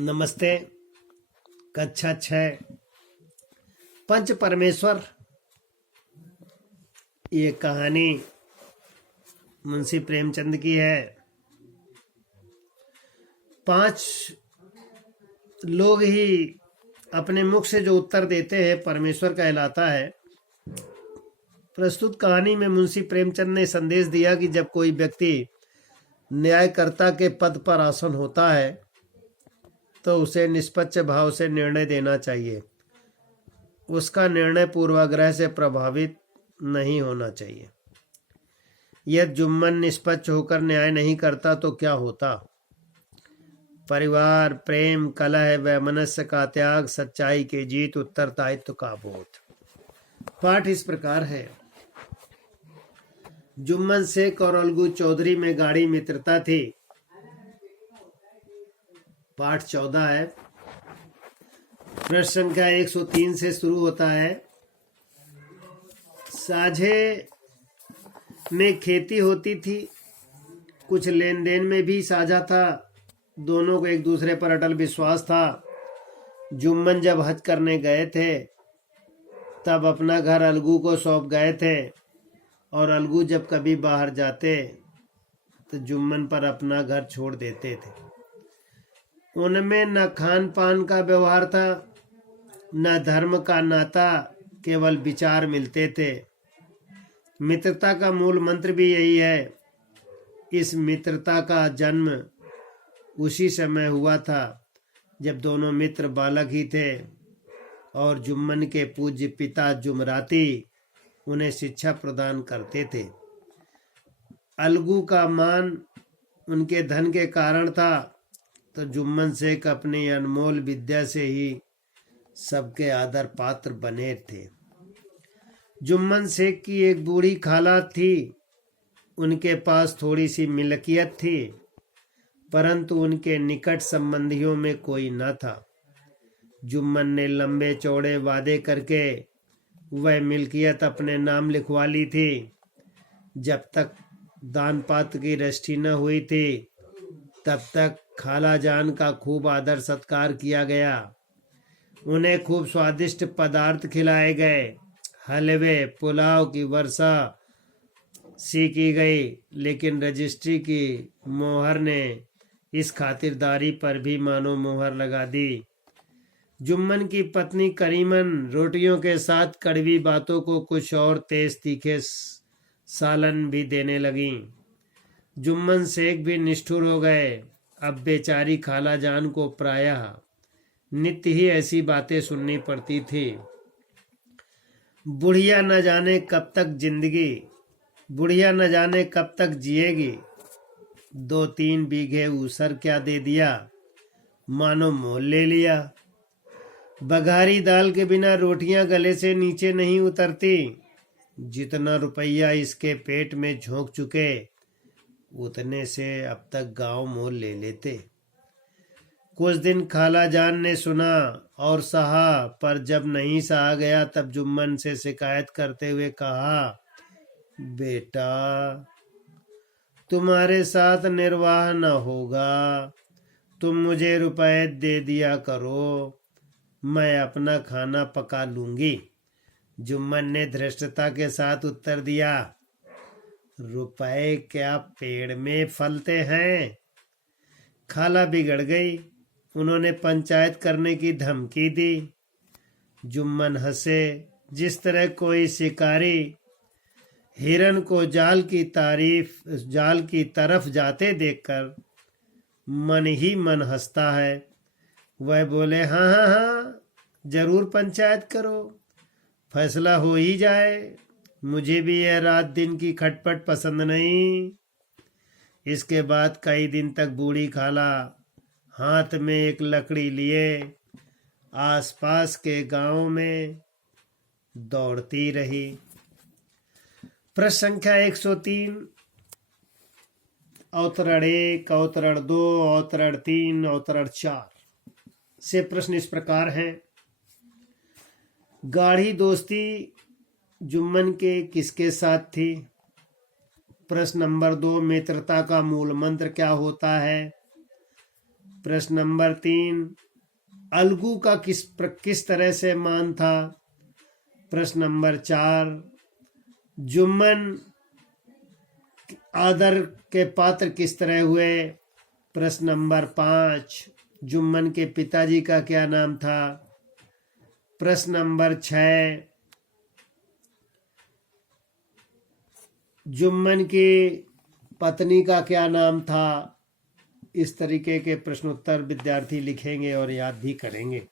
नमस्ते। कक्षा 6 पंच परमेश्वर। ये कहानी मुंशी प्रेमचंद की है। 5 लोग ही अपने मुख से जो उत्तर देते हैं परमेश्वर कहलाता है। प्रस्तुत कहानी में मुंशी प्रेमचंद ने संदेश दिया कि जब कोई व्यक्ति न्यायकर्ता के पद पर आसन होता है तो उसे निष्पक्ष भाव से निर्णय देना चाहिए। उसका निर्णय पूर्वाग्रह से प्रभावित नहीं होना चाहिए। यदि जुम्मन निष्पक्ष होकर न्याय नहीं करता तो क्या होता? परिवार, प्रेम, कलह, वैमनस्य का त्याग, सच्चाई की जीत, उत्तरदायित्व का बोध। पाठ इस प्रकार है। जुम्मन शेख और अलगू चौधरी में गाढ़ी मित्रता थी। पाठ 14 है। प्रश्न संख्या 103 से शुरू होता है। साझे में खेती होती थी, कुछ लेन देन में भी साझा था। दोनों को एक दूसरे पर अटल विश्वास था। जुम्मन जब हज करने गए थे तब अपना घर अलगू को सौंप गए थे और अलगू जब कभी बाहर जाते तो जुम्मन पर अपना घर छोड़ देते थे। उनमें न खान पान का व्यवहार था, न धर्म का नाता, केवल विचार मिलते थे। मित्रता का मूल मंत्र भी यही है। इस मित्रता का जन्म उसी समय हुआ था जब दोनों मित्र बालक ही थे और जुम्मन के पूज्य पिता जुमराती उन्हें शिक्षा प्रदान करते थे। अलगू का मान उनके धन के कारण था तो जुम्मन शेख अपनी अनमोल विद्या से ही सबके आदर पात्र बने थे। जुम्मन शेख की एक बूढ़ी खाला थी। उनके पास थोड़ी सी मिल्कियत थी, परंतु उनके निकट संबंधियों में कोई न था। जुम्मन ने लंबे चौड़े वादे करके वह मिल्कियत अपने नाम लिखवा ली थी। जब तक दान पात्र की रजिस्ट्री न हुई थी तब तक खाला जान का खूब आदर सत्कार किया गया। उन्हें खूब स्वादिष्ट पदार्थ खिलाए गए। हलवे, पुलाव की वर्षा सी की गई, लेकिन रजिस्ट्री की मोहर ने इस खातिरदारी पर भी मानो मोहर लगा दी। जुम्मन की पत्नी करीमन रोटियों के साथ कड़वी बातों को कुछ और तेज तीखे सालन भी देने लगी। जुम्मन शेख भी निष्ठुर हो गए। अब बेचारी खाला जान को प्रायः नित्य ही ऐसी बातें सुननी पड़ती थी। बुढ़िया न जाने कब तक जिएगी। 2-3 बीघे ऊसर क्या दे दिया, मानो मोल ले लिया। बघारी दाल के बिना रोटियां गले से नीचे नहीं उतरती। जितना रुपया इसके पेट में झोंक चुके उतने से अब तक गांव मोल ले लेते। कुछ दिन खाला जान ने सुना और सहा, पर जब नहीं सहा गया तब जुम्मन से शिकायत करते हुए कहा, बेटा तुम्हारे साथ निर्वाह न होगा, तुम मुझे रुपए दे दिया करो, मैं अपना खाना पका लूंगी। जुम्मन ने धृष्टता के साथ उत्तर दिया, रुपए क्या पेड़ में फलते हैं? खाला बिगड़ गई। उन्होंने पंचायत करने की धमकी दी। जुम्मन हंसे। जिस तरह कोई शिकारी हिरन को जाल की तरफ जाते देखकर मन ही मन हंसता है, वह बोले, हाँ हाँ हाँ, जरूर पंचायत करो, फैसला हो ही जाए। मुझे भी यह रात दिन की खटपट पसंद नहीं। इसके बाद कई दिन तक बूढ़ी खाला हाथ में एक लकड़ी लिए आसपास के गांव में दौड़ती रही। प्रश्न संख्या 103। अवतरण 1, अवतरण 2, अवतरण 3, अवतरण 4 से प्रश्न इस प्रकार हैं। गाढ़ी दोस्ती जुम्मन के किसके साथ थी? प्रश्न नंबर 2, मित्रता का मूल मंत्र क्या होता है? प्रश्न नंबर 3, अलगू का किस तरह से मान था? प्रश्न नंबर 4, जुम्मन आदर के पात्र किस तरह हुए? प्रश्न नंबर 5, जुम्मन के पिताजी का क्या नाम था? प्रश्न नंबर 6, जुम्मन की पत्नी का क्या नाम था? इस तरीके के प्रश्नोत्तर विद्यार्थी लिखेंगे और याद भी करेंगे।